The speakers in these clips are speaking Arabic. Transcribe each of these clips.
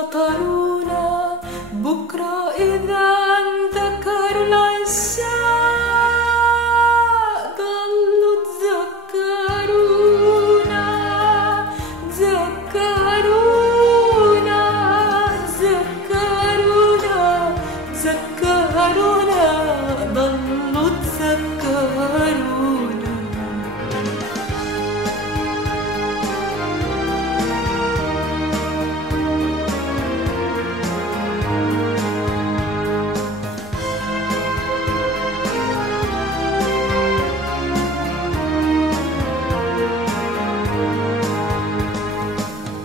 نطرونا بكرة إذا ذكروا العشاء ضلوا تذكرونا تذكرونا تذكرونا تذكرونا ضلوا تذكرونا.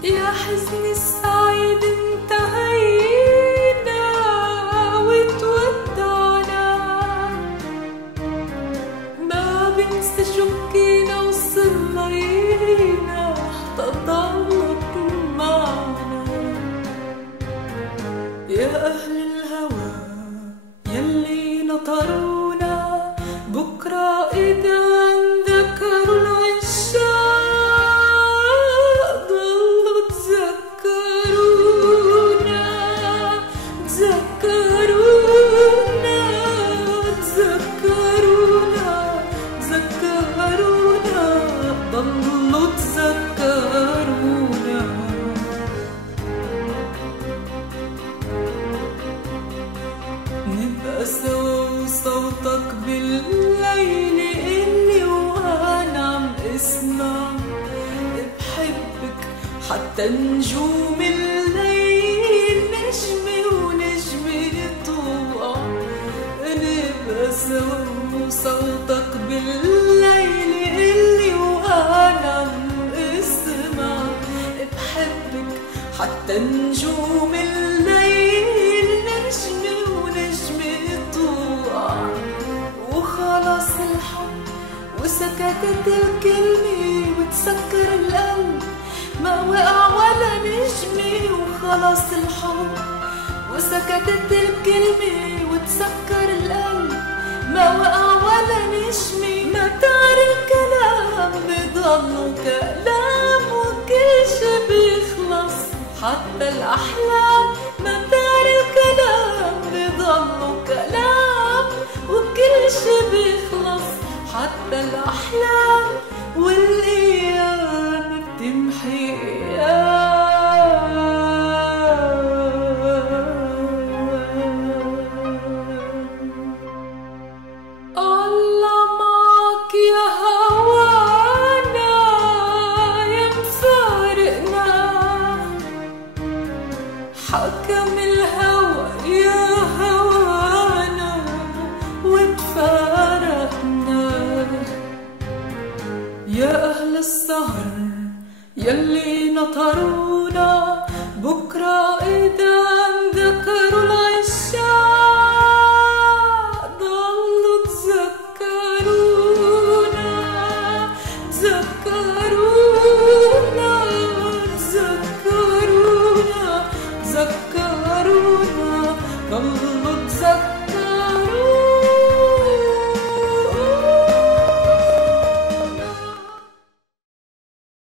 يا حزني السعيد انتهينا وتودعنا، ما بنسى شكينا وصلينا تضلك معنا. يا أهل الهوى يلي نطرونا بكرة إذا ذكروا العشاء ضلوا تذكرونا تذكرونا تذكرونا تذكرونا ضلوا تذكرونا. نبقى سوا وصوتك بالليل إلي وأنا عم اسمع، بحبك حتى نجوم الليل نجمي ونجمي توقع. نبقى سوا وصوتك بالليل إلي وأنا عم اسمع، بحبك حتى نجوم الليل نجمي ونجمي توقع. وخلاص الحب وسكتت الكلمة وتسكر القلب ما وقع ولا نجمة. وخلاص الحب وسكتت الكلمة وتسكر القلب ما وقع ولا نجمة. متاع الكلام بضلوا كلام وكل شي بيخلص حتى الأحلام. متاع الكلام بضلوا كلام وكل شي بيخلص حتى الأحلام. والأيام بتمحي الله معك يا هوانا يا مفارقنا، حكم الهوى يا هوانا وتفارقنا. يا أهل السهر يلي نطرونا